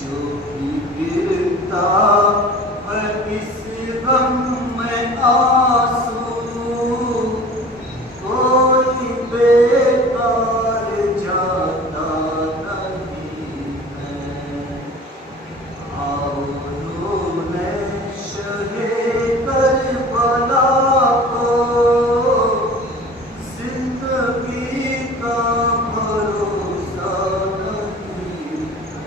جو بھی گرتا ہے اس غم میں آنسو، کوئی بیکار جاتا نہیں ہے۔ آؤ رونے شہِ کربلا کو، زندگی کا بھروسہ نہیں ہے۔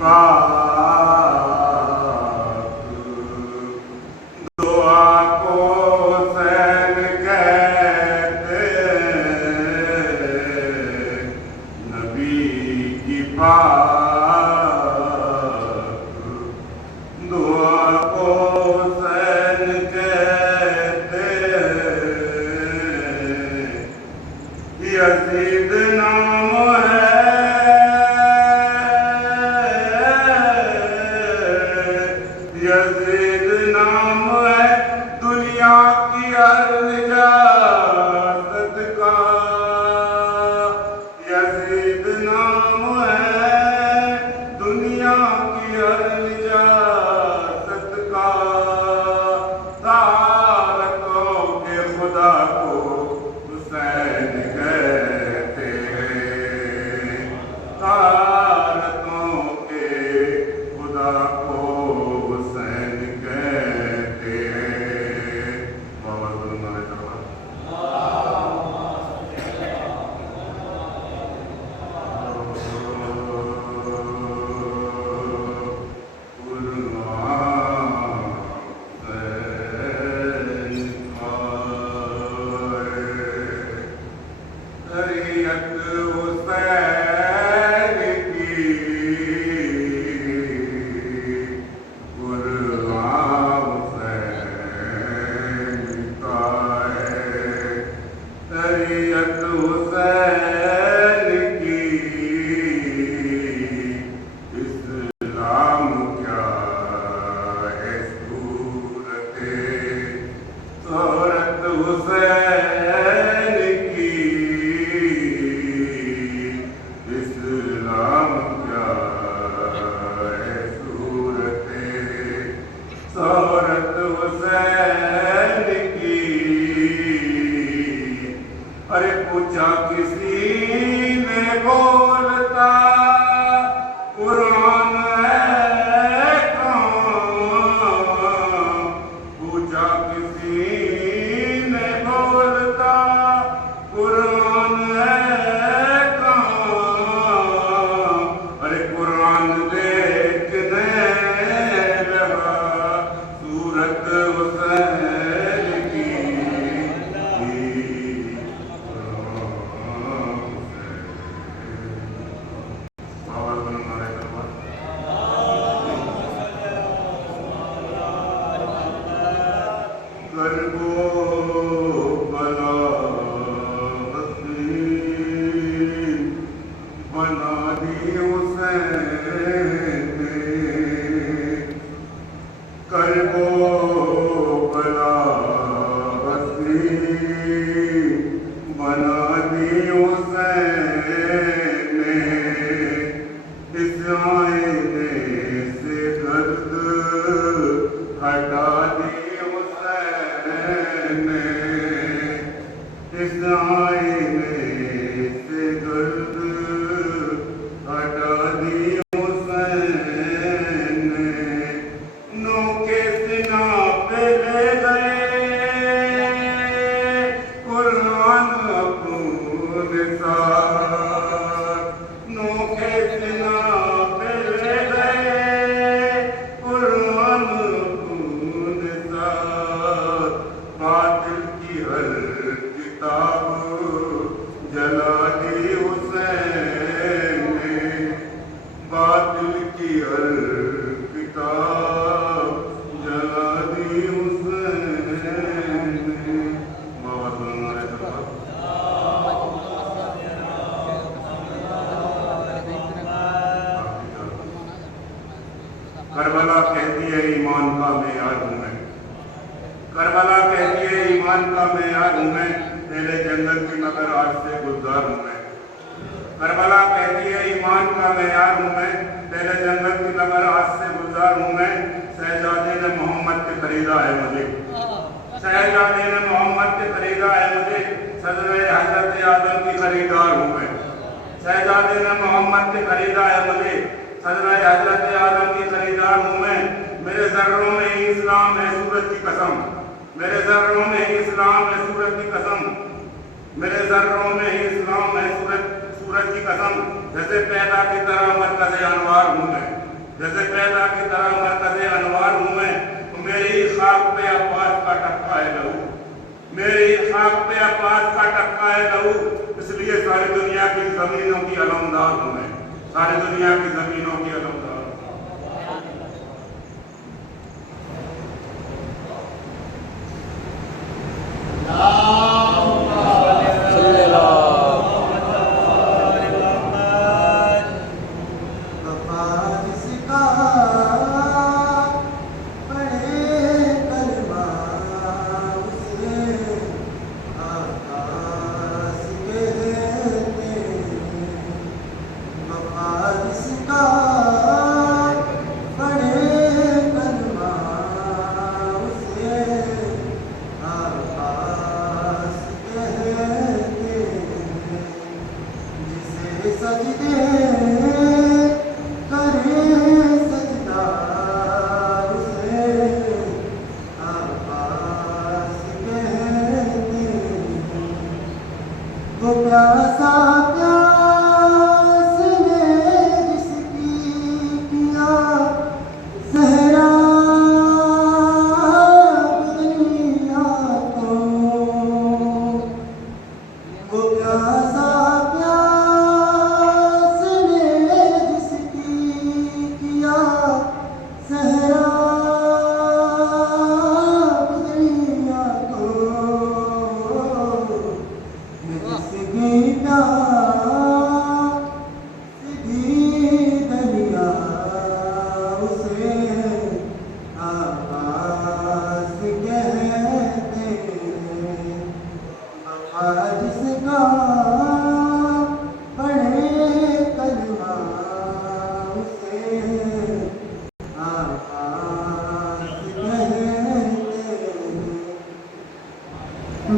پاک دعا کو حسین کہتے نبی کی پاک دعا کو حسین کہتے یزید نام ہے یزید نام ہے دنیا کی ہر نجاست کا یزید نام ہے دنیا کی ہر نجاست کا تارکوں کے خدا کو حسین کہتے ہیں تارکوں کے خدا کو حسین کہتے ہیں بابا ظلم علیہ السلام شریعت حسین کی قرآن حسین کا ہے شریعت حسین کی اسلام کیا ہے صورت صورت حسین کی اسلام کیا ہے صورت صورت حسین کی ارے پوچھا کسی نے بولتا قرآن ہے کہاں پوچھا کسی نے بولتا قرآن ہے کہاں ارے قرآن دیکھنے لگا صورت حسین کی کربو بنا حسین بنا دی حسین نے کربو بنا حسین بنا دی حسین نے اس آئینے سے گرد ہٹا دی حسین نے اس آئینے سے گرد ہٹا دی حسین نے نو کے سنا پہ لے گئے قرآن اپنے ساتھ نو کے سنا پہ لے گئے قرآن اپنے ساتھ باطل کی ہر کتاب جلا دی حسین نے باطل کی ہر کتاب جلا دی حسین نے بابا ظلم علیہ السلام کربلا کہتی ہے ایمان کا معیار ہوں میں کربلا کہتی ہے ایمان کا معیار ہوں میں تیرے جنگل کی مگر آج سے گلزار ہوں میں کربلا کہتی ہے ایمان کا معیار ہوں میں تیرے جنگل کی مگر آج سے گلزار ہوں میں شہزادے نے محمد کے خریدا ہے مجھے شہزادے نے محمد کے خریدا ہے مجھے صدر حضرت آدم کی خریدار ہوں میں شہزادے نے محمد کے خریدا ہے مجھے صدر حضرت آدم کی خریدار ہوں میں میرے ذروں میں ہی اسلام ہے سورج کی قسم میرے ذروں میں ہی اسلام ہے سورج کی قسم میرے ذروں میں ہی اسلام ہے سورج کی قسم جیسے پیدا کی طرح مرکز انوار ہوں میں جیسے پیدا کی طرح مرکز انوار ہوں میں، تو میری خاک پہ عباس کا ٹکا ہے لہو، میری خاک پہ عباس کا ٹکا ہے لہو، اس لیے ساری دنیا کی زمینوں کی علمدار ہوں میں، ساری دنیا کی زمینوں کی علمدار ہوں۔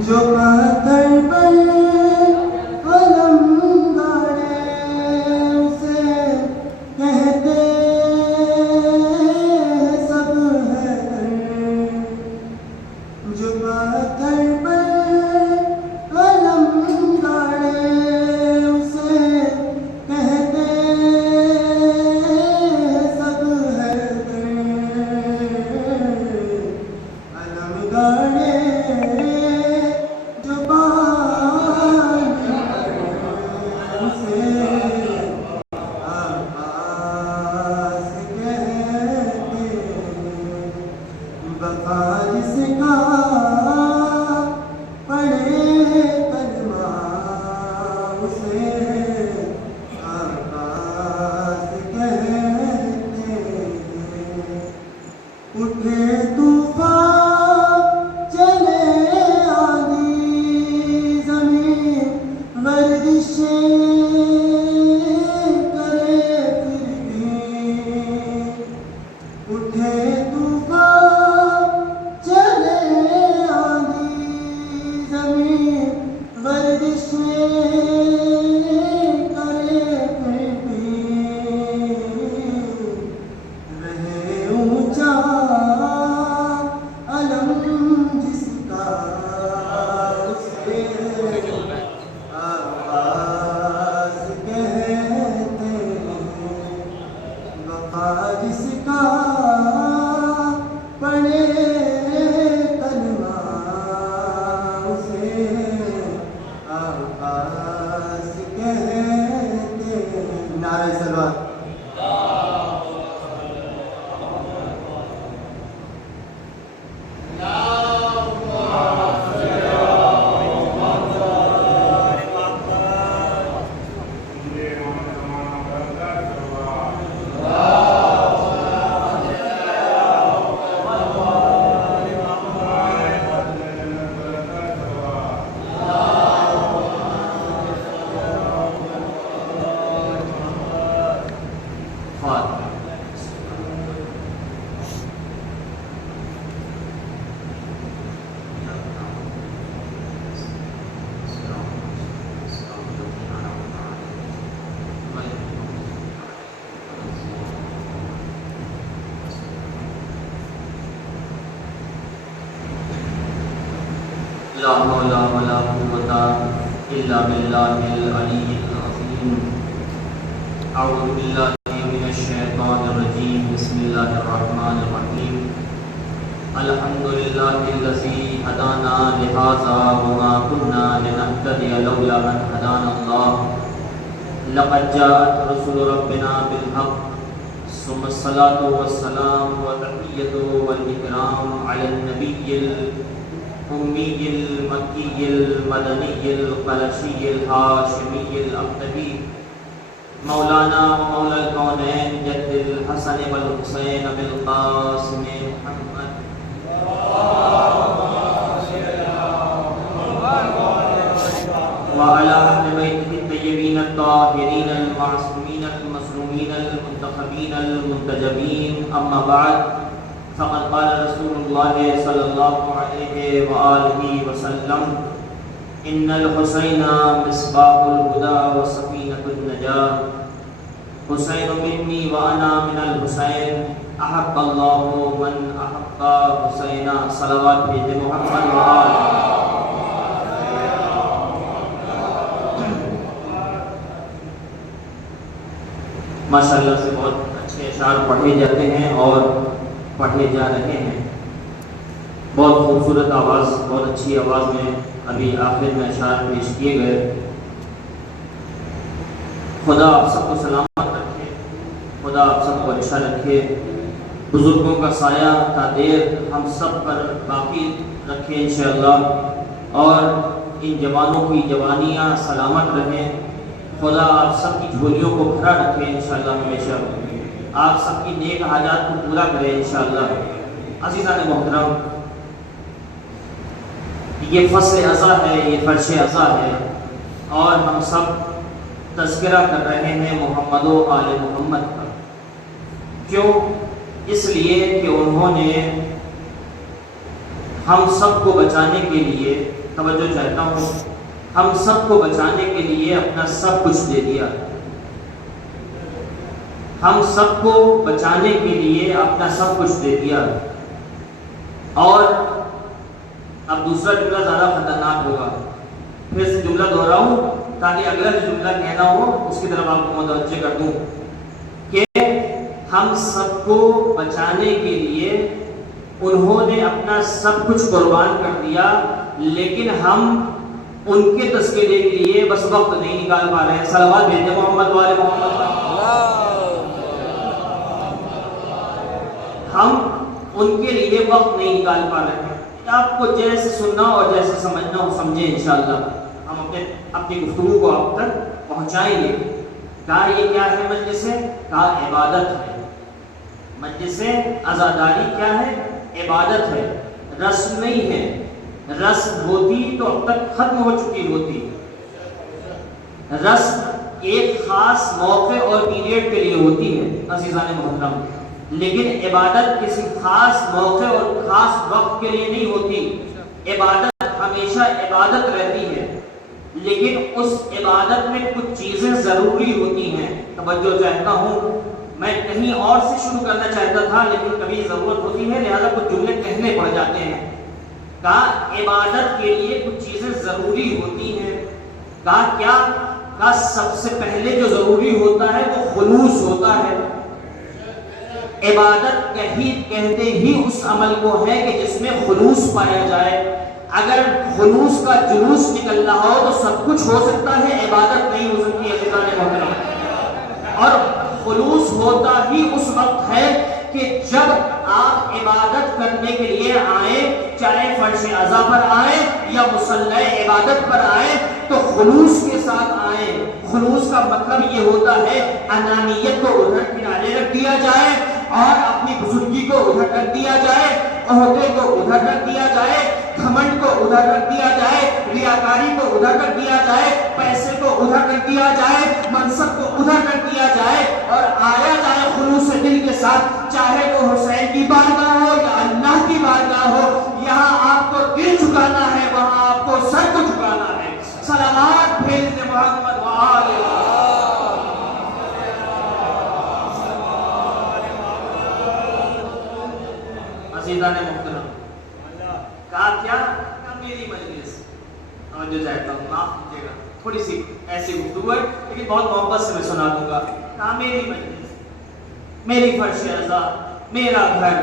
جو پتھر پر قلم گاڑے اسے کہتے سب ہے در، جو پتھر پر قلم گاڑے اسے کہتے سب ہے در، علم گاڑے لا حول ولا قوة إلا بالله العلي العظيم. أعوذ بالله من الشيطان الرجيم. الحمد لله الذي هدانا لهذا وما كنا لنهتدي لولا أن هدانا الله لقد جاءت رسل ربنا بالحق ثم الصلاة والسلام والتحية والإكرام على النبي الأمي المكي المدني القرشي الهاشمي الأبتدي مولانا ومولى الكونين جد الحسن والحسين بالقاسم محمد وعلى أهل بيته الطيبين الطاهرين المعصومين المظلومين المنتخبين المنتجبين أما بعد فقد قال رسول الله صلى الله عليه وآله وسلم إن الحسين مصباح الهدى وسفينة النجاة حسين مني وأنا من الحسين أحب الله من أحب حسين صلوات محمد وآله. ماشاءاللہ سے بہت اچھے اشعار پڑھے جاتے ہیں اور پڑھے جا رہے ہیں. بہت خوبصورت آواز، بہت اچھی آواز میں ابھی آخر میں اشعار پیش کیے گئے. خدا آپ سب کو سلامت رکھے، خدا آپ سب کو اچھا رکھے، بزرگوں کا سایہ تا دیر ہم سب پر باقی رکھے انشاءاللہ، اور ان جوانوں کی جوانیاں سلامت رہیں. خدا آپ سب کی جھولیوں کو بھرا رکھے انشاءاللہ، ہمیشہ آپ سب کی نیک حاجات کو پورا کرے انشاءاللہ. عزیزان محترم، یہ فصل ازاں ہے، یہ فرش ازاں ہے، اور ہم سب تذکرہ کر رہے ہیں محمد و آل محمد کا. کیوں؟ اس لیے کہ انہوں نے ہم سب کو بچانے کے لیے، توجہ چاہتا ہوں، ہم سب کو بچانے کے لیے اپنا سب کچھ دے دیا. ہم سب کو بچانے کے لیے اپنا سب کچھ دے دیا. اور اب دوسرا جملہ زیادہ خطرناک ہوگا، پھر سے جملہ دہراؤں تاکہ اگلا جو جملہ کہنا ہو اس کی طرف آپ کو متوجہ کر دوں کہ ہم سب کو بچانے کے لیے انہوں نے اپنا سب کچھ قربان کر دیا، لیکن ہم ان کے تذکرے کے لیے بس وقت نہیں نکال پا رہے ہیں. صلوات بھیجیں محمد والے محمد. ہم ان کے لیے وقت نہیں نکال پا رہے ہیں. آپ کو جیسے سننا اور جیسے سمجھنا ہو سمجھیں انشاءاللہ. ہم اپنی گفتگو کو آپ تک پہنچائیں گے. کہا یہ کیا ہے مجلس ہے؟ کہا عبادت ہے. مجلس عزاداری کیا ہے؟ عبادت ہے، رسم نہیں ہے. رسم ہوتی تو اب تک ختم ہو چکی ہوتی. رسم ایک خاص موقع اور پیریڈ کے لیے ہوتی ہے عزیزان محترم، لیکن عبادت کسی خاص موقع اور خاص وقت کے لیے نہیں ہوتی. عبادت ہمیشہ عبادت رہتی ہے، لیکن اس عبادت میں کچھ چیزیں ضروری ہوتی ہیں. توجہ چاہتا ہوں، میں کہیں اور سے شروع کرنا چاہتا تھا لیکن کبھی ضرورت ہوتی ہے لہذا کچھ جملے کہنے پڑ جاتے ہیں. کہا عبادت کے لیے کچھ چیزیں ضروری ہوتی ہیں. کہا کیا؟ کہا سب سے پہلے جو ضروری ہوتا ہے وہ خلوص ہوتا ہے. عبادت کہتے ہی اس عمل کو ہے کہ جس میں خلوص پایا جائے. اگر خلوص کا جلوس نکل رہا ہو تو سب کچھ ہو سکتا ہے، عبادت نہیں ہو سکتی عزیزان محترم. اور خلوص ہوتا ہی اس وقت ہے کہ جب آپ عبادت کرنے کے لیے آئیں، چاہے فرش عزا پر آئیں یا مصلی عبادت پر آئیں، تو خلوص کے ساتھ آئیں. خلوص کا مطلب یہ ہوتا ہے انانیت کو ادھر کنارے رکھ دیا جائے اور اپنی بزرگی کو ادھر رکھ دیا جائے، عہدے کو ادھر رکھ دیا جائے، گھمنڈ کو ادھر رکھ دیا جائے، ریاکاری کو ادھر رکھ دیا جائے، پیسے کو ادھر رکھ دیا جائے، منصب کو ادھر رکھ دیا جائے اور آیا جائے خلوص دل کے ساتھ. چاہے وہ حسین کی بارگاہ ہو یا اللہ کی بارگاہ ہو، یہاں آپ کو دل جھکانا ہے، وہاں آپ کو سر کو جھکانا ہے. صلوات بھیج دے محمد وآلہ. عزیزان محترم، کہا کیا؟ کہا میری مجلس. توجہ چاہتا ہوں، معاف کیجیے گا، تھوڑی سی ایسی گفتگو ہے لیکن بہت محبت سے میں سنا دوں گا. کہا میری مجلس، میری فرش عزا، میرا گھر.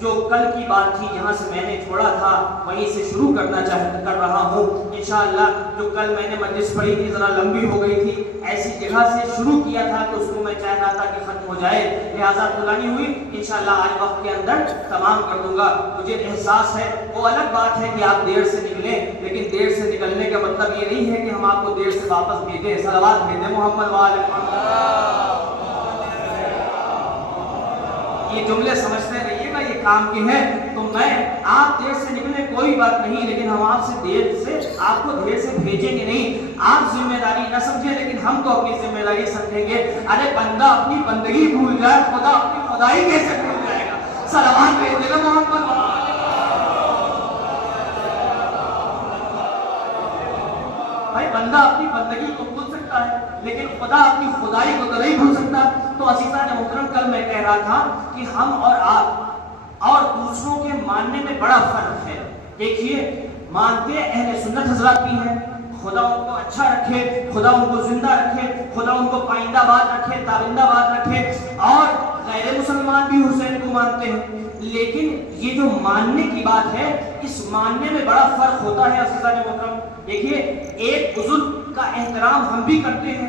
جو کل کی بات تھی جہاں سے میں نے چھوڑا تھا وہیں سے شروع کر رہا ہوں انشاءاللہ. جو کل میں نے مجلس پڑھی تھی ذرا لمبی ہو گئی تھی, ایسی جگہ سے شروع کیا تھا کہ اس کو میں چاہ رہا تھا کہ ختم ہو جائے, لہٰذا طولانی ہوئی. انشاءاللہ آج وقت کے اندر تمام کر دوں گا. مجھے احساس ہے وہ الگ بات ہے کہ آپ دیر سے نکلیں, لیکن دیر سے نکلنے کا مطلب یہ نہیں ہے کہ ہم آپ کو دیر سے واپس بھیجیں. صلوات بھیجیں محمد وآل محمد. یہ جملے سمجھتے رہیے گا, یہ کام کے ہیں. تو میں آپ دیر سے نکلے کوئی بات نہیں, لیکن ہم آپ سے آپ کو دیر سے بھیجیں گے نہیں. آپ ذمہ داری نہ سمجھیں, لیکن ہم تو اپنی ذمہ داری سمجھیں گے. ارے بندہ اپنی بندگی بھول جائے, خدا اپنی خدائی کیسے بھول جائے گا. صلوات بھیج دے گا محمد. بھائی بندہ اپنی بندگی کو بھول سکتا ہے, لیکن خدا اپنی خدائی کو تو نہیں بھول سکتا. تو عزیزان محترم, کل میں کہہ رہا تھا کہ ہم اور آپ اور دوسروں کے ماننے میں بڑا فرق ہے. دیکھیے, مانتے اہل سنت حضرات بھی ہیں, خدا ان کو اچھا رکھے, خدا ان کو زندہ رکھے, خدا ان کو پائندہ باد رکھے, تابندہ باد رکھے, اور غیر مسلمان بھی حسین کو مانتے ہیں. لیکن یہ جو ماننے کی بات ہے, اس ماننے میں بڑا فرق ہوتا ہے عزیزان محترم. دیکھیے, ایک بزرگ کا احترام ہم بھی کرتے ہیں,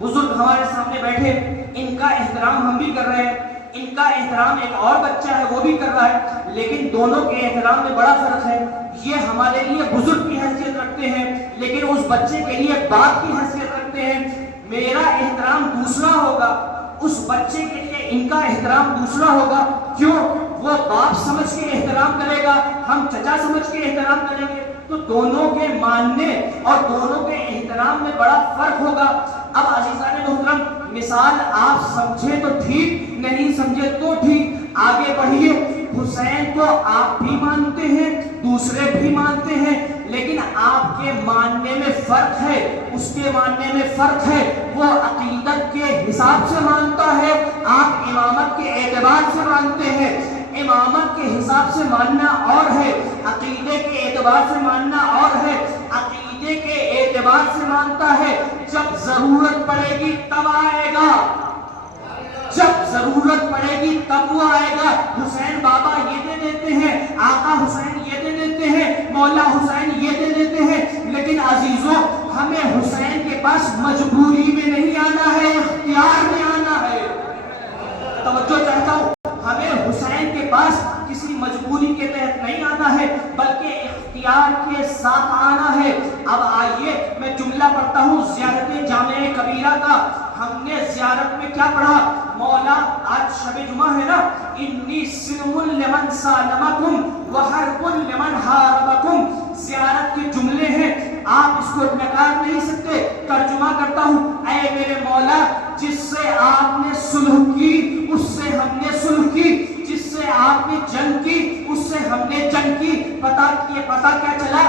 بزرگ ہمارے سامنے بیٹھے, ان کا احترام ہم بھی کر رہے ہیں, ان کا احترام ایک اور بچہ ہے وہ بھی کر رہا ہے, لیکن دونوں کے احترام میں بڑا فرق ہے. یہ ہمارے لیے بزرگ کی حیثیت رکھتے ہیں, لیکن اس بچے کے لیے باپ کی حیثیت رکھتے ہیں. میرا احترام دوسرا ہوگا, اس بچے کے لیے ان کا احترام دوسرا ہوگا. کیوں؟ وہ باپ سمجھ کے احترام کرے گا, ہم چچا سمجھ کے احترام کریں گے. تو دونوں کے ماننے اور دونوں کے احترام میں بڑا فرق ہوگا. اب عزیزان محترم, مثال آپ سمجھے تو ٹھیک, نہیں سمجھے تو ٹھیک. آگے بڑھیے. حسین کو آپ بھی مانتے ہیں, دوسرے بھی مانتے ہیں, لیکن آپ کے ماننے میں فرق ہے, اس کے ماننے میں فرق ہے. وہ عقیدت کے حساب سے مانتا ہے, آپ امامت کے اعتبار سے مانتے ہیں. امامت کے حساب سے ماننا اور ہے, عقیدے کے اعتبار سے ماننا اور ہے. عقیدے کے اعتبار سے مانتا ہے, جب ضرورت پڑے گی تب آئے گا, جب ضرورت پڑے گی تب وہ آئے گا. حسین بابا یہ دے دیتے ہیں, آقا حسین یہ دے دیتے ہیں, مولا حسین یہ دے دیتے ہیں, لیکن عزیزوں ہمیں حسین کے پاس مجبوری میں نہیں آنا ہے, اختیار میں آنا ہے. توجہ چاہتا ہوں, ہمیں حسین کے پاس کسی مجبوری کے تحت نہیں آنا ہے, بلکہ اختیار کے ساتھ آنا ہے. اب آئیے میں جملہ پڑھتا ہوں زیارت جامع کبیرہ کا. ہم نے زیارت میں کیا پڑھا؟ مولا, آج شب جمعہ ہے نا, انی سلم لمن سالمکم وحرب لمن حاربکم. زیارت کے جملے ہیں, آپ اس کو نکال نہیں سکتے. ترجمہ کرتا ہوں, اے میرے مولا, جس سے آپ نے صلح کی اس سے ہم نے صلح کی, جس سے آپ نے جنگ کی اس سے ہم نے جنگ کی. پتہ کیا چلا؟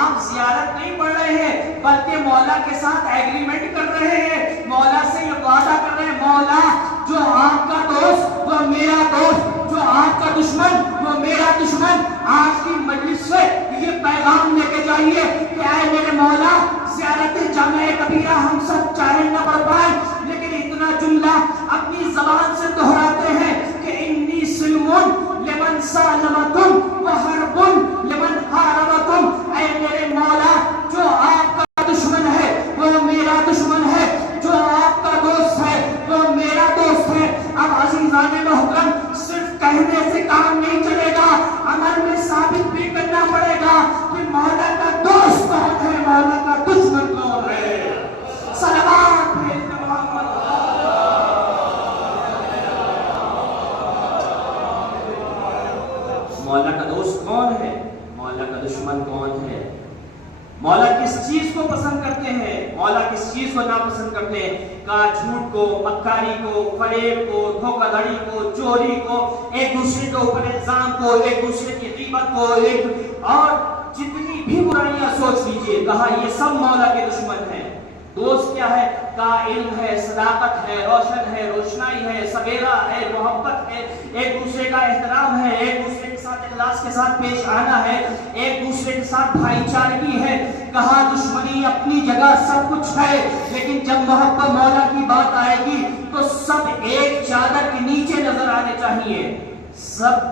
آپ زیارت نہیں پڑھ رہے ہیں, بلکہ مولا کے ساتھ ایگریمنٹ کر رہے ہیں, مولا سے یہ وعدہ کر رہے ہیں, مولا جو آپ کا دوست وہ میرا دوست, جو آپ کا دشمن وہ میرا دشمن. آج کی مجلس سے یہ پیغام لے کے جائیے کہ اے میرے مولا, زیارت جامع کبیرہ ہم سب چاہے نہ پڑھ پائے, لیکن اتنا جملہ اپنی زبان سے دہراتے ہیں کہ انی سلم لمن سالمکم وحرب لمن حاربکم. اے میرے مولا, جو آپ کا دشمن ہے وہ میرا دشمن ہے, جو آپ کا دوست ہے وہ میرا دوست ہے. اب عزیزان محترم, صرف کہنے سے کام نہیں چلے گا, عمل میں ثابت بھی کرنا پڑے گا کہ مولا کا دوست کون ہے, مولا کا دشمن کون ہے. صلوات بھیج دے محمد. مولا کا دوست کون ہے, مولا کا دشمن کون ہے. مولا کس چیز کو پسند کرتے ہیں, مولا کس چیز کو ناپسند کرتے ہیں. کہا جھوٹ کو, مکاری کو, فریب کو, دھوکہ دھڑی کو, چوری کو, ایک دوسرے کے اوپر الزام کو, ایک دوسرے کی غیبت کو, اور جتنی بھی برائیاں سوچ لیجئے. کہا یہ سب مولا کے دشمن ہیں. دوست کیا ہے؟ کہا علم ہے, صداقت ہے, روشن ہے, روشنائی ہے, سویرا ہے, محبت ہے, ایک دوسرے کا احترام ہے, ایک دوسرے کے ساتھ اخلاص کے ساتھ پیش آنا ہے, ایک دوسرے کے ساتھ بھائی چارگی ہے. کہا دشمنی اپنی جگہ سب کچھ ہے, لیکن جب محبت مولا کی بات آئے گی تو سب ایک چادر کے نیچے نظر آنے چاہیے. سب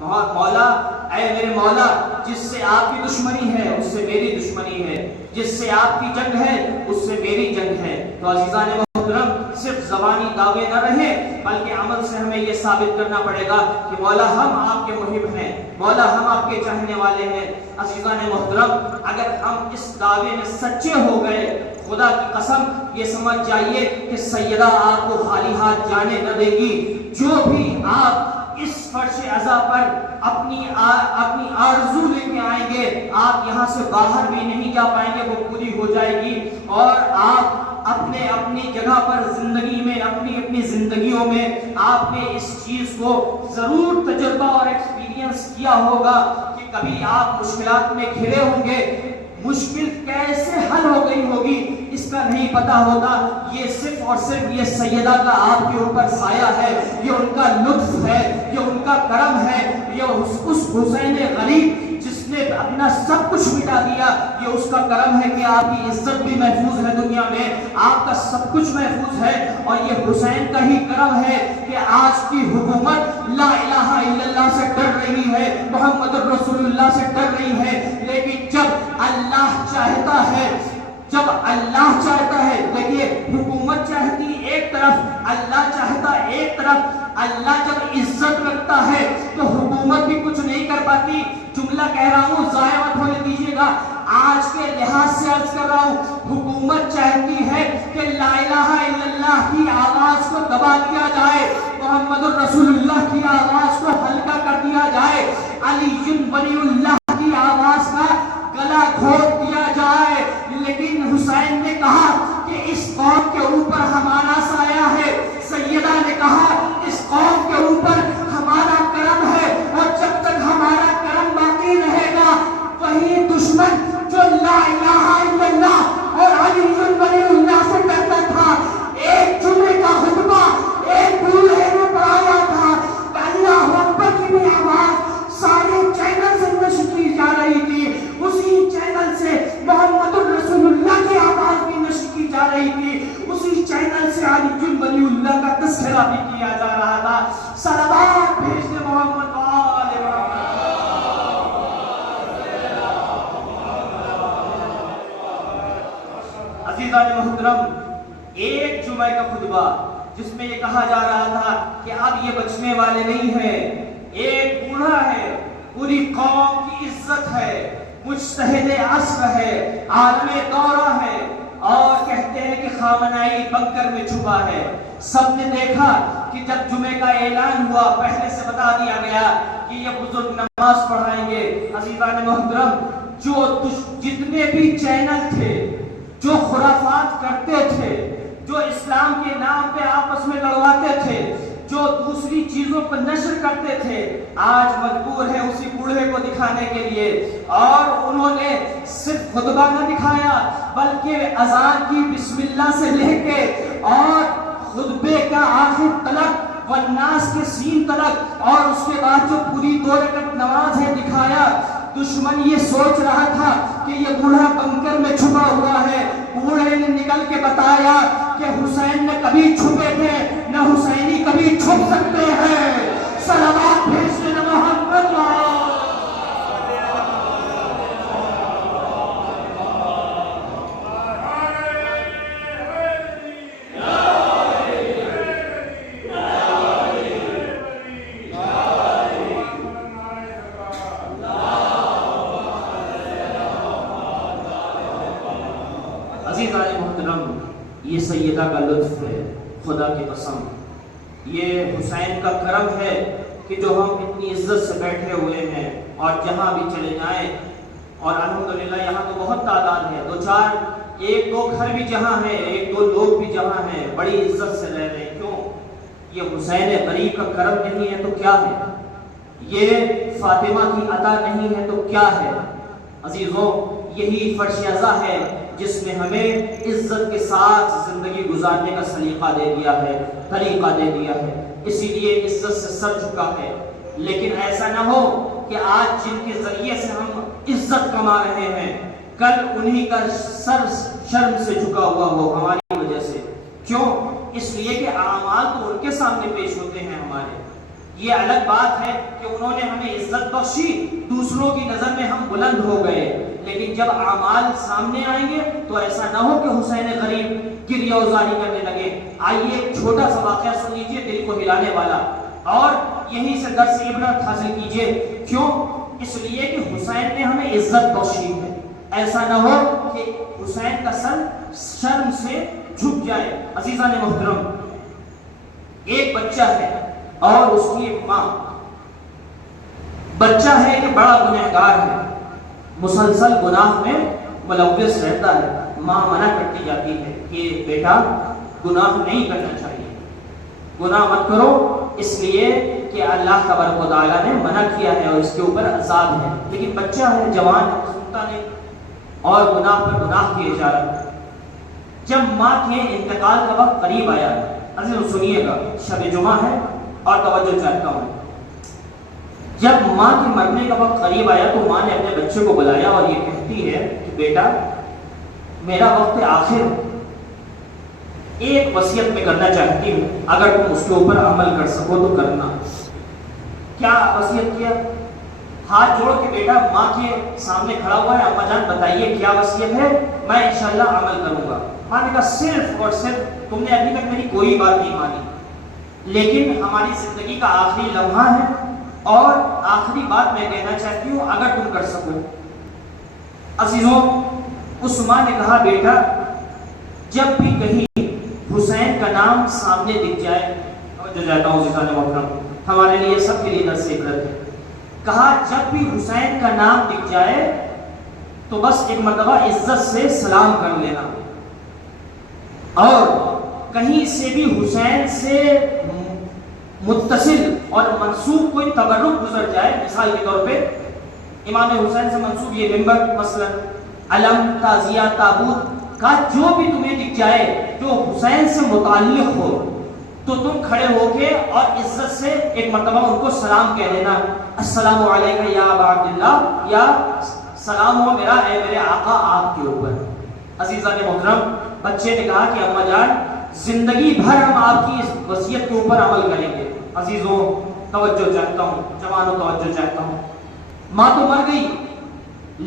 مولا اے میرے مولا جس سے آپ کی دشمنی ہے اس سے میری دشمنی ہے، جس سے آپ کی جنگ ہے اس سے میری جنگ ہے۔ تو عزیزان محترم صرف زبانی دعوے نہ رہے بلکہ عمل سے ہمیں یہ ثابت کرنا پڑے گا کہ مولا ہم آپ کے محب ہیں، مولا ہم آپ کے چاہنے والے ہیں۔ عزیزان محترم اگر ہم اس دعوے میں سچے ہو گئے، خدا کی قسم یہ سمجھ جائیے کہ سیدہ آپ کو خالی ہاتھ جانے نہ دے گی۔ جو بھی آپ اس فرش عزا پر اپنی آرزو لے کے آئیں گے، آپ یہاں سے باہر بھی نہیں جا پائیں گے، وہ پوری ہو جائے گی، اور آپ اپنی جگہ پر زندگی میں اپنی زندگیوں میں آپ نے اس چیز کو ضرور تجربہ اور ایکسپیرینس کیا ہوگا کہ کبھی آپ مشکلات میں گھرے ہوں گے، مشکل کیسے حل ہو گئی ہوگی اس کا نہیں پتا ہوتا۔ یہ صرف اور صرف یہ سیدہ کا آپ کے اوپر سایہ ہے، یہ ان کا لطف ہے، یہ ان کا کرم ہے، یہ اس حسین غریب جس نے اپنا سب کچھ مٹا دیا، یہ اس کا کرم ہے کہ آپ کی عزت بھی محفوظ ہے دنیا میں، آپ کا سب کچھ محفوظ ہے، اور یہ حسین کا ہی کرم ہے کہ آج کی حکومت لا الہ الا اللہ سے ڈر رہی ہے، محمد رسول اللہ سے ڈر رہی ہے۔ لیکن جب اللہ چاہتا ہے، جب اللہ چاہتا ہے، دیکھیے حکومت چاہتی ایک طرف، اللہ چاہتا ایک طرف، اللہ جب عزت رکھتا ہے تو حکومت بھی کچھ نہیں کر پاتی۔ جملہ کہہ رہا ہوں ضائع مت ہونے دیجیے گا، آج کے لحاظ سے عرض کر رہا ہوں، حکومت چاہتی ہے کہ لا الہ الا اللہ کی آواز کو دبا دیا جائے، محمد الرسول اللہ کی آواز کو ہلکا کر دیا جائے، علی ولی اللہ کی آواز کا گلا گھونٹ دیا جائے۔ لیکن حسین نے کہا کہ اس قوم کے اوپر ہمارا سایہ ہے، سیدہ نے کہا اس قوم کے اوپر ہمارا کرم ہے، اور جب تک ہمارا کرم باقی رہے گا وہی دشمن جو لا الہ الا اللہ اور علی ولی اللہ سے ڈرتا تھا، ایک جمعے کا خطبہ ایک بوڑھے نے پڑھایا تھا، اللہ اکبر کی بھی آواز سارے چینل سے نشر کی جا رہی تھی، اسی چینل سے محمد الرسول اللہ کی آواز بھی نشر کی جا رہی تھی، اسی چینل سے علی ولی اللہ کا تذکرہ بھی کیا جا رہا تھا۔ صلوات بھیجنے محمد والے عزیزان محترم، ایک جمعہ کا خطبہ جس میں یہ کہا جا رہا تھا کہ اب یہ بچنے والے نہیں ہیں، ایک بوڑھا ہے، پوری قوم کی عزت ہے، مجتہد عصر ہے، عالم دورہ ہے، اور کہتے ہیں کہ خامنائی بنکر میں چھپا ہے۔ سب نے دیکھا کہ جب جمعے کا اعلان ہوا پہلے سے بتا دیا گیا کہ یہ بزرگ نماز پڑھائیں گے۔ عزیزان محترم، جتنے بھی چینل تھے جو خرافات کرتے تھے، جو اسلام کے نام پہ آپس میں لڑواتے تھے، جو دوسری چیزوں پر نشر کرتے تھے، آج مجبور ہے اسی بوڑھے کو دکھانے کے لیے، اور انہوں نے صرف خطبہ نہ دکھایا بلکہ اذان کی بسم اللہ سے لے کے اور خطبے کا آخر تلک والناس کے سین تلک، اور اس کے بعد جو پوری 2 رکعت نماز ہے دکھایا۔ دشمن یہ سوچ رہا تھا کہ یہ بوڑھا بنکر میں چھپا ہوا ہے، بوڑھے نے نکل کے بتایا کہ حسین نے کبھی چھپے تھے نہ حسینی کبھی چھپ سکتے ہیں۔ صلوات بھیجنے نہ محمد محترم، یہ سیدہ کا لطف ہے، خدا کی قسم یہ حسین کا کرم ہے کہ جو ہم اتنی عزت سے بیٹھے ہوئے ہیں، اور جہاں بھی چلے جائیں، اور الحمدللہ یہاں تو بہت تعداد ہے، 1-2 گھر بھی جہاں ہیں، 1-2 لوگ بھی جہاں ہیں، بڑی عزت سے رہ رہے ہیں۔ کیوں؟ یہ حسین غریب کا کرم نہیں ہے تو کیا ہے؟ یہ فاطمہ کی عطا نہیں ہے تو کیا ہے؟ عزیزوں، یہی فرش عزا ہے جس نے ہمیں عزت کے ساتھ زندگی گزارنے کا سلیقہ دے دیا ہے، طریقہ دے دیا ہے، اسی لیے عزت سے سر جھکا ہے۔ لیکن ایسا نہ ہو کہ آج جن کے ذریعے سے ہم عزت کما رہے ہیں، کل انہی کا سر شرم سے جھکا ہوا ہو ہماری وجہ سے۔ کیوں؟ اس لیے کہ اعمال تو ان کے سامنے پیش ہوتے ہیں ہمارے، یہ الگ بات ہے کہ انہوں نے ہمیں عزت بخشی، دوسروں کی نظر میں ہم بلند ہو گئے، لیکن جب اعمال سامنے آئیں گے تو ایسا نہ ہو کہ حسین غریب گریہ وزاری کرنے لگے۔ آئیے ایک چھوٹا سا واقعہ سن لیجیے دل کو ہلانے والا، اور یہیں سے درس عبرت حاصل کیجیے۔ کیوں؟ اس لیے کہ حسین نے ہمیں عزت بخشی ہے، ایسا نہ ہو کہ حسین کا سر شرم سے جھک جائے۔ عزیزان محترم، ایک بچہ ہے اور اس کی ایک ماں۔ بچہ ہے کہ بڑا گنہگار ہے، مسلسل گناہ میں ملوث رہتا ہے، ماں منع کرتی جاتی ہے کہ بیٹا گناہ نہیں کرنا چاہیے، گناہ مت کرو، اس لیے کہ اللہ تبارک و تعالیٰ نے منع کیا ہے اور اس کے اوپر عذاب ہے۔ لیکن بچہ ہے، جوان ہے، سنتا نہیں اور گناہ پر گناہ کیے جا رہا ہے۔ جب ماں کے انتقال کا وقت قریب آیا، عزیز سنیے گا، شب جمعہ ہے اور توجہ چاہتا ہوں، جب ماں کے مرنے کا وقت قریب آیا تو ماں نے اپنے بچے کو بلایا اور یہ کہتی ہے کہ بیٹا میرا وقت آخر ایک وصیت میں کرنا چاہتی ہوں، اگر تم اس کے اوپر عمل کر سکو تو کرنا۔ کیا وصیت کیا؟ ہاتھ جوڑ کے بیٹا ماں کے سامنے کھڑا ہوا ہے، اما جان بتائیے کیا وصیت ہے، میں انشاءاللہ عمل کروں گا۔ ماں نے کہا صرف اور صرف تم نے ابھی تک میری کوئی بات نہیں مانی، لیکن ہماری زندگی کا آخری لمحہ ہے اور آخری بات میں کہنا چاہتی ہوں، اگر تم کر سکو۔ عزیزوں، اس ماں نے کہا بیٹا جب بھی کہیں حسین کا نام سامنے دکھ جائے، جو جاتا ہوں عزیزان محترم، ہمارے لیے سب کے لیے درس عبرت ہے، کہا جب بھی حسین کا نام دکھ جائے تو بس ایک مرتبہ عزت سے سلام کر لینا، اور کہیں سے بھی حسین سے متصل اور منسوب کوئی تبرک گزر جائے، مثال کے طور پہ امام حسین سے منسوب یہ منبر مثلا علم تعزیہ تابوت کا جو بھی تمہیں دکھ جائے جو حسین سے متعلق ہو تو تم کھڑے ہو کے اور عزت سے ایک مرتبہ ان کو سلام کہہ دینا، السلام علیکم یا ابا عبداللہ، یا سلام ہو میرا اے میرے آقا آپ کے اوپر۔ عزیزان محترم، بچے نے کہا کہ اما جان زندگی بھر ہم آپ کی اس وصیت کے اوپر عمل کریں گے۔ عزیزوں توجہ چاہتا ہوں، جوانوں توجہ چاہتا ہوں، ماں تو مر گئی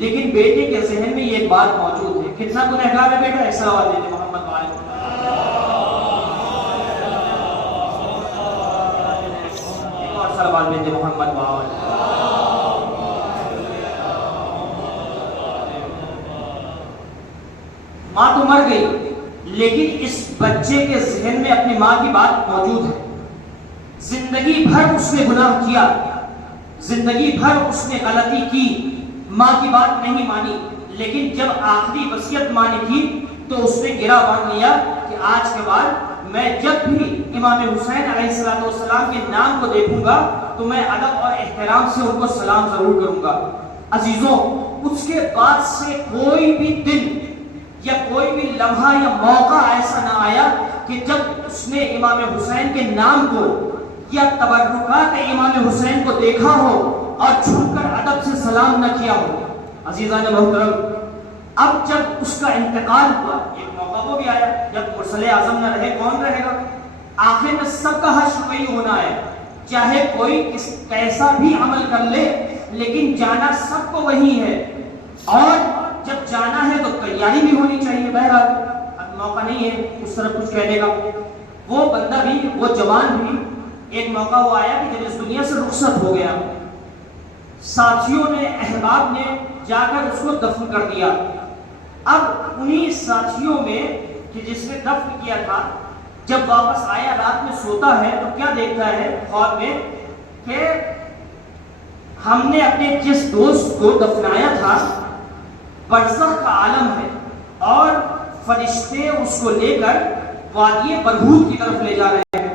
لیکن بیٹے کے ذہن میں یہ بات موجود ہے، کتنا گنہگار ہے بیٹا، ایک صلوات دے محمد وعلیہ ایک اور صلوات دے محمد وعلیہ۔ ماں تو مر گئی لیکن اس بچے کے ذہن میں اپنی ماں کی بات موجود ہے، زندگی بھر اس نے گناہ کیا، زندگی بھر اس نے غلطی کی، ماں کی بات نہیں مانی، لیکن جب آخری وصیت ماں نے کی تو اس نے گرہ باندھ لیا کہ آج کے بعد میں جب بھی امام حسین علیہ السلام کے نام کو دیکھوں گا تو میں ادب اور احترام سے ان کو سلام ضرور کروں گا۔ عزیزوں، اس کے بعد سے کوئی بھی دن یا کوئی بھی لمحہ یا موقع ایسا نہ آیا کہ جب اس نے امام حسین کے نام کو یا تبرکات امام حسین کو دیکھا ہو اور جھک کر ادب سے سلام نہ کیا ہو۔ عزیزان محترم، اب جب اس کا انتقال ہوا ایک موقع وہ بھی آیا جب مرسل اعظم نہ رہے کون رہے گا، آخر میں سب کا حشر وہی ہونا ہے، چاہے کوئی کیسا بھی عمل کر لے لیکن جانا سب کو وہی ہے، اور جب جانا ہے تو تیاری بھی ہونی چاہیے۔ بہرحال اب موقع نہیں ہے اس طرح کچھ کہنے کا، وہ بندہ بھی وہ جوان بھی ایک موقع وہ آیا کہ جب اس دنیا سے رخصت ہو گیا، ساتھیوں نے احباب نے جا کر اس کو دفن کر دیا۔ اب انہی ساتھیوں میں کہ جس نے دفن کیا تھا جب واپس آیا رات میں سوتا ہے تو کیا دیکھتا ہے خواب میں کہ ہم نے اپنے جس دوست کو دفنایا تھا برزخ کا عالم ہے اور فرشتے اس کو لے کر وادی برہوت کی طرف لے جا رہے ہیں۔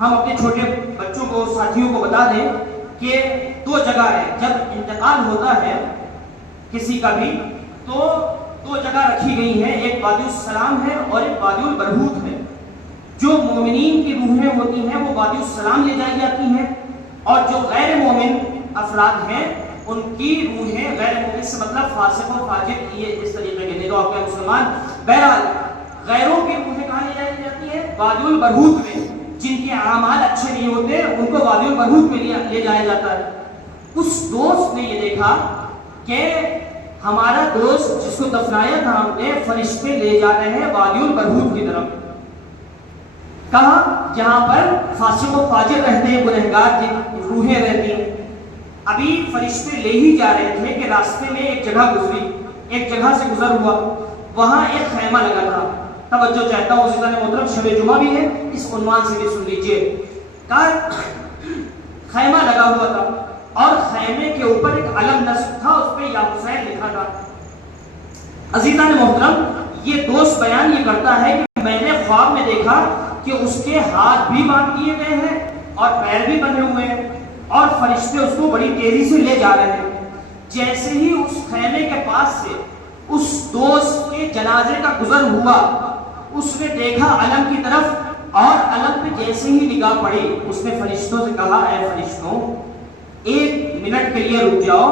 ہم اپنے چھوٹے بچوں کو ساتھیوں کو بتا دیں کہ دو جگہ ہے، جب انتقال ہوتا ہے کسی کا بھی تو دو جگہ رکھی گئی ہیں، ایک وادی السلام ہے اور ایک وادی البرہوت ہے۔ جو مومنین کی روحیں ہوتی ہیں وہ وادی السلام لے جائی جاتی ہیں، اور جو غیر مومن افراد ہیں ان کی روحیں، غیر مومن سے مطلب فاسق و فاجر، یہ اس طریقے کے نہیں تو آپ کے مسلمان، بہرحال غیروں کی روحیں کہاں لے جائی جاتی ہیں؟ وادی البرہوت میں۔ جن کے اعمال اچھے نہیں ہوتے ان کو وادی البرہوت میں لے جایا جاتا ہے. اس دوست نے یہ دیکھا کہ ہمارا دوست جس کو دفنایا تھا ہم نے فرشتے لے جا رہے ہیں وادی البرہوت کی طرف. کہاں؟ جہاں پر فاسق و فاجر رہتے ہیں, گنہگار کی روحیں رہتی ہیں. ابھی فرشتے لے ہی جا رہے تھے کہ راستے میں ایک جگہ گزری, ایک جگہ سے گزر ہوا, وہاں ایک خیمہ لگا تھا. توجہ چاہتا ہوں عزیزان محترم, شب جمعہ بھی ہے, اس عنوان سے بھی سن لیجئے. خیمہ لگا ہوا تھا اور خیمے کے اوپر ایک علم نصب تھا, اس پہ یا حسین لکھا تھا. عزیزان محترم, یہ دوست بیان یہ کرتا ہے کہ میں نے خواب میں دیکھا کہ اس کے ہاتھ بھی باندھ دیے گئے ہیں اور پیر بھی بندھے ہوئے ہیں اور فرشتے اس کو بڑی تیزی سے لے جا رہے ہیں. جیسے ہی اس خیمے کے پاس سے اس دوست کے جنازے کا گزر ہوا, اس نے دیکھا علم کی طرف اور علم پہ جیسے ہی نگاہ پڑی, اس نے فرشتوں سے کہا, اے فرشتوں ایک منٹ کے لیے رک جاؤ,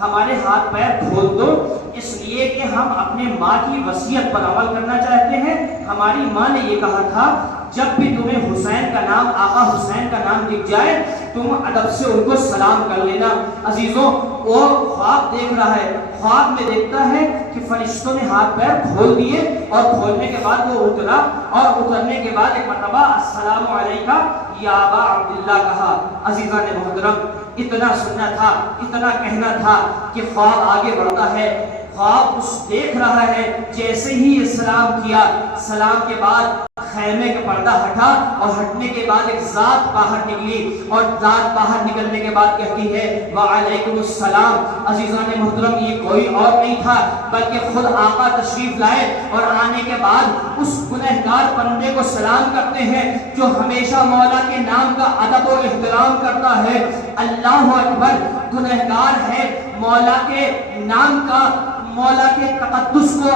ہمارے ہاتھ پیر کھول دو, اس لیے کہ ہم اپنے ماں کی وصیت پر عمل کرنا چاہتے ہیں. ہماری ماں نے یہ کہا تھا جب بھی تمہیں حسین کا نام, آقا حسین کا نام دکھ جائے تم ادب سے ان کو سلام کر لینا. عزیزوں, وہ خواب دیکھ رہا ہے, خواب میں دیکھتا ہے کہ فرشتوں نے ہاتھ پیر کھول دیے اور کھولنے کے بعد وہ اترا اور اترنے کے بعد ایک مرتبہ السلام علیکہ یا ابا عبداللہ کہا. عزیزان محترم, اتنا سننا تھا, اتنا کہنا تھا کہ خواب آگے بڑھتا ہے. خواب اس دیکھ رہا ہے جیسے ہی یہ سلام کیا, سلام کے بعد خیمے کا پردہ ہٹا اور ہٹنے کے بعد ایک ذات باہر نکلی اور ذات باہر نکلنے کے بعد کہتی ہے وعلیکم السلام. عزیزان محترم, یہ کوئی اور نہیں تھا بلکہ خود آقا تشریف لائے اور آنے کے بعد اس گنہگار بندے کو سلام کرتے ہیں جو ہمیشہ مولا کے نام کا ادب و احترام کرتا ہے. اللہ اکبر, گنہگار ہے, مولا کے نام کا, مولا کے تقدس کو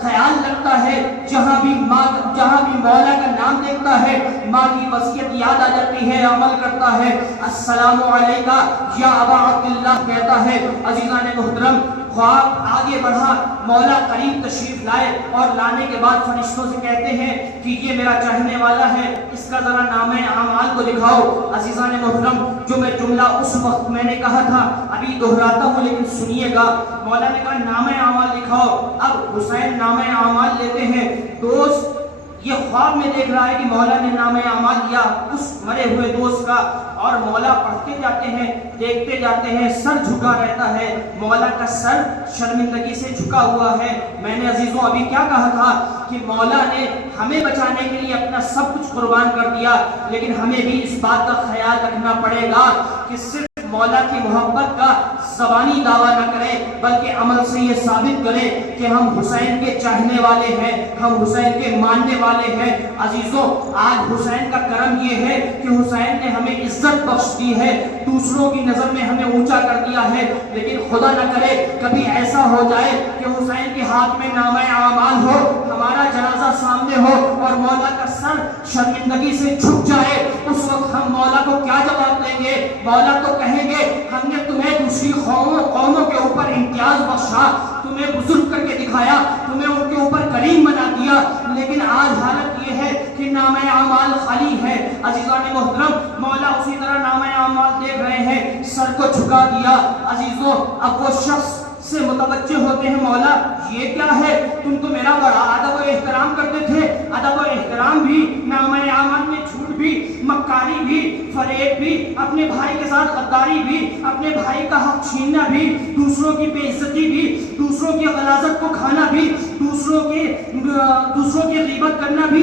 خیال رکھتا ہے. جہاں بھی مولا کا نام دیکھتا ہے ماں کی وصیت یاد آ جاتی ہے, عمل کرتا ہے. السلام علیکہ یا ابا عبداللہ کہتا ہے. عزیزان محترم, خواب آگے بڑھا, مولا قریب تشریف لائے اور لانے کے بعد فرشتوں سے کہتے ہیں کہ یہ میرا چاہنے والا ہے, اس کا ذرا نامہ اعمال کو دکھاؤ. عزیزان محترم, جو میں جملہ اس وقت میں نے کہا تھا ابھی دہراتا ہوں لیکن سنیے گا. مولا نے کہا نامہ اعمال دکھاؤ. اب حسین نامہ اعمال لیتے ہیں. دوست یہ خواب میں دیکھ رہا ہے کہ مولا نے نامہ اعمال لیا اس مرے ہوئے دوست کا, اور مولا پڑھتے جاتے ہیں, دیکھتے جاتے ہیں, سر جھکا رہتا ہے. مولا کا سر شرمندگی سے جھکا ہوا ہے. میں نے عزیزوں ابھی کیا کہا تھا کہ مولا نے ہمیں بچانے کے لیے اپنا سب کچھ قربان کر دیا, لیکن ہمیں بھی اس بات کا خیال رکھنا پڑے گا کہ صرف مولا کی محبت کا زبانی دعویٰ نہ کریں بلکہ عمل سے یہ ثابت کریں کہ ہم حسین کے چاہنے والے ہیں, ہم حسین کے ماننے والے ہیں. عزیزوں, آج حسین کا کرم یہ ہے کہ حسین نے ہمیں عزت بخش دی ہے, دوسروں کی نظر میں ہمیں اونچا کر دیا ہے, لیکن خدا نہ کرے کبھی ایسا ہو جائے کہ حسین کے ہاتھ میں نامہ اعمال ہو, ہمارا جنازہ سامنے ہو اور مولا کا سر شرمندگی سے جھک جائے. اس وقت ہم مولا کو کیا جواب دیں گے؟ مولا تو کہیں گے ہم نے تمہیں دوسری قوموں کے اوپر امتیاز بخشا, تمہیں بزرگ کر کے دکھایا, تمہیں ان کے اوپر کریم بنا دیا, لیکن آج حالت یہ ہے کہ نامہ اعمال خالی ہے. عزیزان محترم, مولا اسی طرح نامہ اعمال دیکھ رہے ہیں, سر کو جھکا دیا. عزیزوں, اب وہ شخص سے متوجہ ہوتے ہیں مولا یہ کیا ہے, تم تو میرا بڑا ادب و احترام کرتے تھے. ادب و احترام بھی, نامہ اعمال میں جھوٹ بھی, مکاری بھی, فریب بھی, اپنے بھائی کے ساتھ غداری بھی, اپنے بھائی کا حق چھیننا بھی, دوسروں کی بے عزتی بھی, دوسروں کی غلاظت کو کھانا بھی, دوسروں کی غیبت کرنا بھی,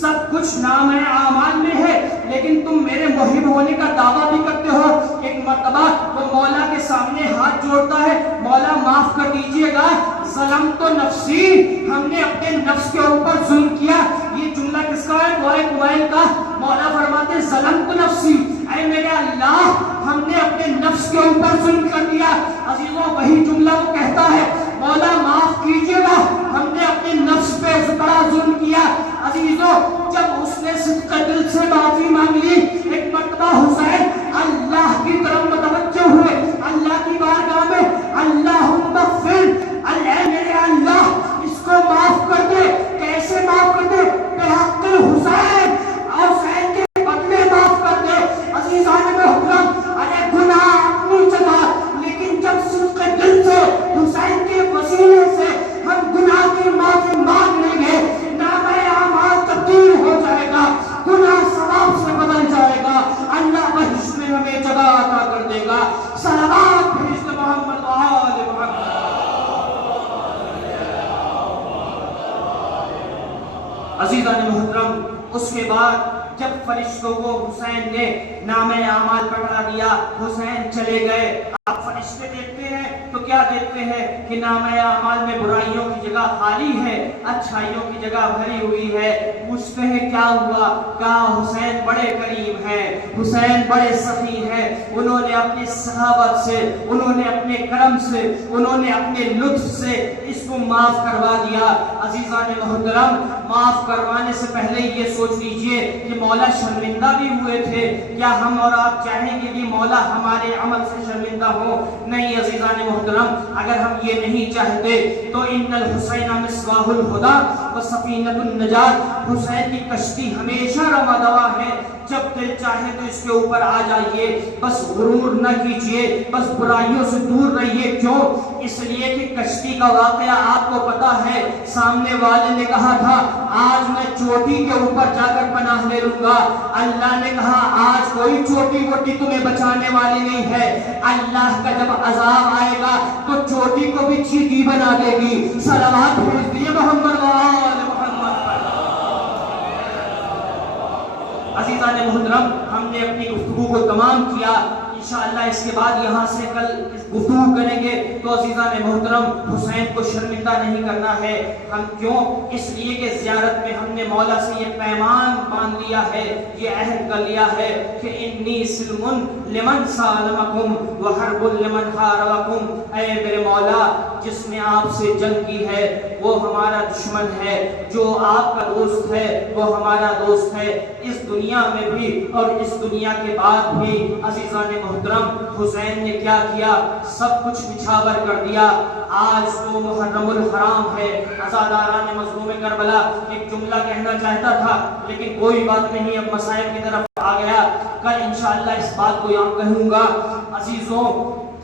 سب کچھ نامہ اعمال میں ہے. لیکن تم میرے محب ہونے کا دعویٰ بھی کرتے ہو. ایک مرتبہ وہ مولا کے سامنے ہاتھ جوڑتا ہے, مولا معاف کر دیجئے گا, ظلم تو نفسی, ہم نے اپنے نفس کے اوپر ظلم کیا. یہ جملہ کس کا ہے؟ دعائے قبائل کا. مولا فرماتے ظلم تو نفسی, اے میرے اللہ ہم نے اپنے نفس کے اوپر ظلم کر دیا. عزیزوں, وہی جملہ وہ کہتا ہے, مولا معاف کیجئے گا, ہم نے اپنے نفس پہ بڑا ظلم کیا. عزیزوں, جب اس نے صدق دل سے معافی مانگ لی, ایک مرتبہ حسین اللہ کی طرف متوجہ ہوئے, اللہ کی بارگاہ میں اللہم اغفر, اے میرے اللہ اس کو معاف کر دے. کیسے معاف کر دے؟ بحق الحسین, اور حسین کے بدلے سے بعد جب فرشتوں کو حسین نے نامہ اعمال پکڑا دیا، حسین چلے گئے، آپ فرشتے دیکھتے ہیں تو کیا دیکھتے ہیں کہ نامہ اعمال میں برائیوں کی جگہ خالی ہے، اچھائیوں کی جگہ بھری ہوئی ہے۔ پوچھتے ہیں کیا ہوا؟ کہا حسین بڑے کریم ہیں، حسین بڑے سخی ہیں، انہوں نے اپنی سخاوت سے، انہوں نے اپنے کرم سے، انہوں نے اپنے لطف سے اس کو معاف کروا دیا۔ عزیزان محترم، معاف کروانے سے پہلے یہ سوچ لیجئے کہ مولا شرمندہ بھی ہوئے تھے۔ کیا ہم اور آپ چاہیں گے کہ مولا ہمارے عمل سے شرمندہ ہو؟ نہیں عزیزان محترم، اگر ہم یہ نہیں چاہتے تو ان الحسین مصباح الہدی و سفینۃ النجات، حسین کی کشتی ہمیشہ رواں دواں ہے، جب دل چاہے تو اس کے اوپر آ جائیے، بس غرور نہ کیجئے، بس برائیوں سے دور رہیے۔ کیوں؟ اس لیے کہ کشتی کا واقعہ آپ کو پتا ہے، سامنے والے نے کہا تھا آج میں چوٹی کے اوپر جا کر پناہ لے لوں گا، اللہ نے کہا آج کوئی چوٹی ووٹی تمہیں بچانے والی نہیں ہے، اللہ کا جب عذاب آئے گا تو چوٹی کو بھی چیٹی بنا دے گی۔ صلوات بھیج دیے محمد وآل محمد پر۔ عزیزان محترم، ہم نے اپنی گفتگو کو تمام کیا، انشاءاللہ اس کے بعد یہاں سے کل گفتگو کریں گے تو عزیزان محترم حسین کو شرمندہ نہیں کرنا ہے۔ ہم کیوں؟ اس لیے کہ زیارت میں ہم نے مولا سے یہ پیمان باندھ لیا ہے، یہ عہد کر لیا ہے کہ انی سلم لمن سالمکم وحرب لمن حاربکم، اے میرے مولا جس نے آپ سے جنگ کی ہے وہ ہمارا دشمن ہے، جو آپ کا دوست ہے وہ ہمارا دوست ہے، اس دنیا میں بھی اور اس دنیا کے بعد بھی۔ عزیزان محترم، حسین نے کیا کیا؟ سب کچھ نچھاور کر دیا۔ آج تو محرم الحرام ہے، عزاداران مظلوم کربلا ایک جملہ کہنا چاہتا تھا لیکن کوئی بات نہیں، اب مسائل کی طرف آ گیا، کل انشاءاللہ اس بات کو یہاں کہوں گا۔ عزیزوں،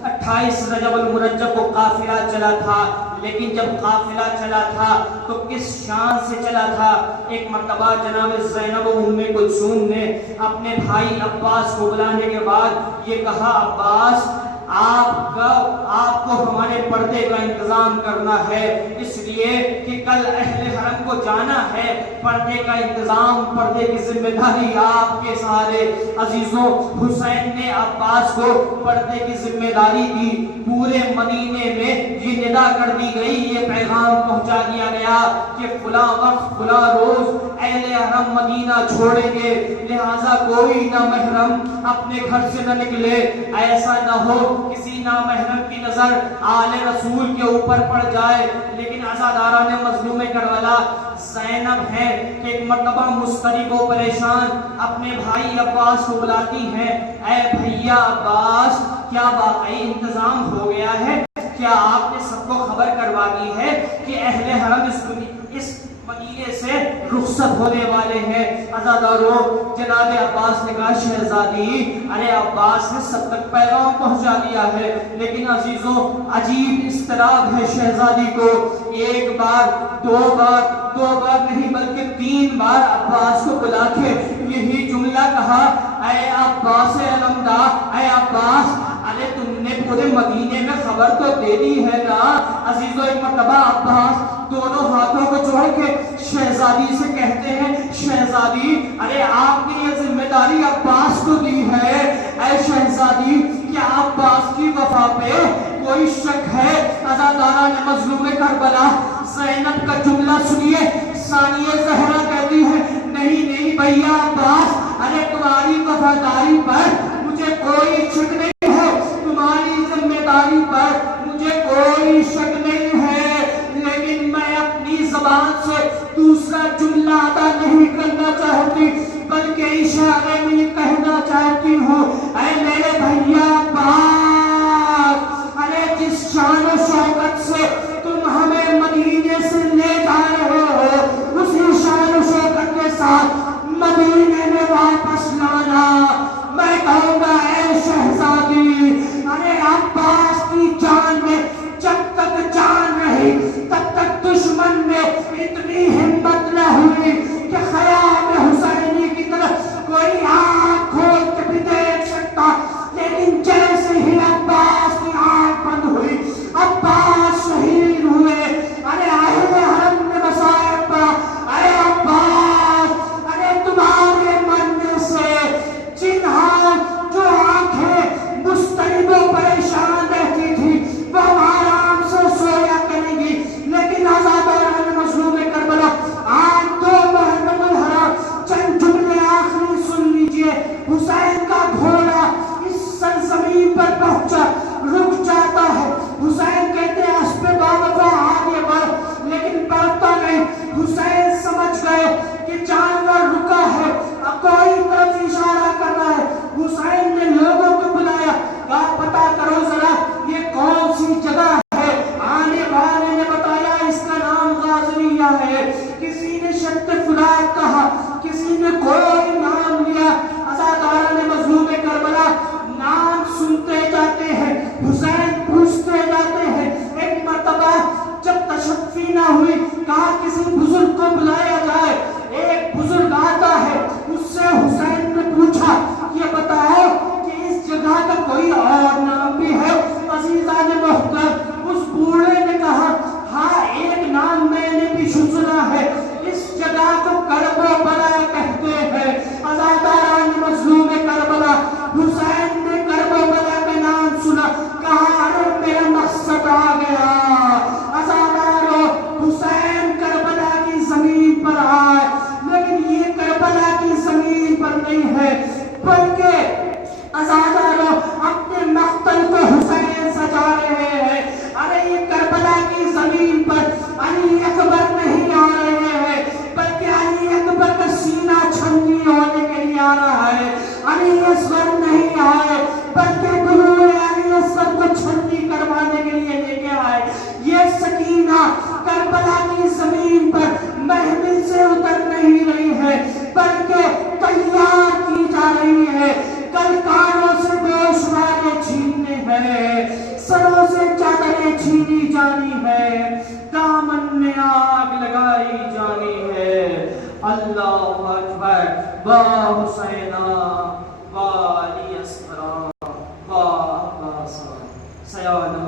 28 رجب المرجب کو قافلہ چلا تھا، لیکن جب قافلہ چلا تھا تو کس شان سے چلا تھا؟ ایک مرتبہ جناب زینب ام کلثوم نے اپنے بھائی عباس کو بلانے کے بعد یہ کہا، عباس آپ کو ہمارے پردے کا انتظام کرنا ہے، اس لیے کہ کل اہل حرم کو جانا ہے، پردے کا انتظام، پردے کی ذمہ داری آپ کے سارے۔ عزیزوں، حسین نے عباس کو پردے کی ذمہ داری دی، پورے مدینے میں یہ ندا کر دی گئی، یہ پیغام پہنچا دیا گیا کہ فلاں وقت فلاں روز اہل حرم مدینہ چھوڑیں گے، لہٰذا کوئی نہ محرم اپنے گھر سے نہ نکلے، ایسا نہ ہو کسی نامحرم کی نظر آل رسول کے اوپر پڑ جائے۔ لیکن عزاداران مظلوم کربلا زینب ہے کہ ایک مرتبہ مضطرب و پریشان اپنے بھائی عباس کو بلاتی ہیں، اے بھیا عباس، کیا واقعی انتظام ہو گیا ہے؟ کیا آپ نے سب کو خبر کروا دی ہے کہ اہل حرم اس مدینے سے رخصت ہونے والے ہیں؟ عزاداروں، جناب عباس نے کہا شہزادی، ارے عباس نے سب تک پیغام پہنچا دیا ہے، لیکن عزیزوں عجیب اضطراب ہے شہزادی کو، ایک بار دو بار نہیں بلکہ 3 بار عباس کو بلا کے یہی جملہ کہا، اے عباس علمدار، اے عباس، ارے تم نے پورے مدینے میں خبر تو دے دی ہے نا؟ عزیزوں، ایک مرتبہ عباس دونوں ہاتھوں کو جوڑ کے شہزادی سے کہتے ہیں، شہزادی، ارے آپ نے یہ ذمہ داری عباس کو دی ہے، اے شہزادی کیا عباس کی وفا پہ کوئی شک ہے؟ عزاداران مظلوم کربلا زینب کا جملہ سنیے، ثانیہ زہرا کہتی ہے، نہیں بھیا عباس، ارے تمہاری وفاداری پر مجھے کوئی شک نہیں ہے، تمہاری ذمہ داری پر مجھے کوئی شک نہیں ہے، لیکن میں اپنی زبان سے دوسرا جملہ ادا نہیں کرنا چاہتی بلکہ اشارے میں یہ کہنا چاہتی ہوں، اے میرے بھیا عباس، ارے جس شان و شوکت سے تم ہمیں مدینے سے لے جا رہے ہو، اسی شان و شوکت کے ساتھ مدینے میں واپس لانا۔ میں کہوں گا اے شہزادی، ارے عباس کی جان میں جب تک جان رہی تب تک دشمن میں اتنی ہمت نہ ہوئی کہ خیام حسینی کی طرف کوئی آنکھ کھول کے بھی دیکھ سکتا، لیکن جیسے ہی عباس کی آنکھ بند ہوئی، عباس شہید ہوئے، ارے اہل حرم نے مسائب پڑا، اے عباس، ارے تمہارے چھینی جانی ہے، دامن میں آگ لگائی جانی ہے۔ اللہ اکبر، با حسینہ با علی اصغرا با عباسا سیادہ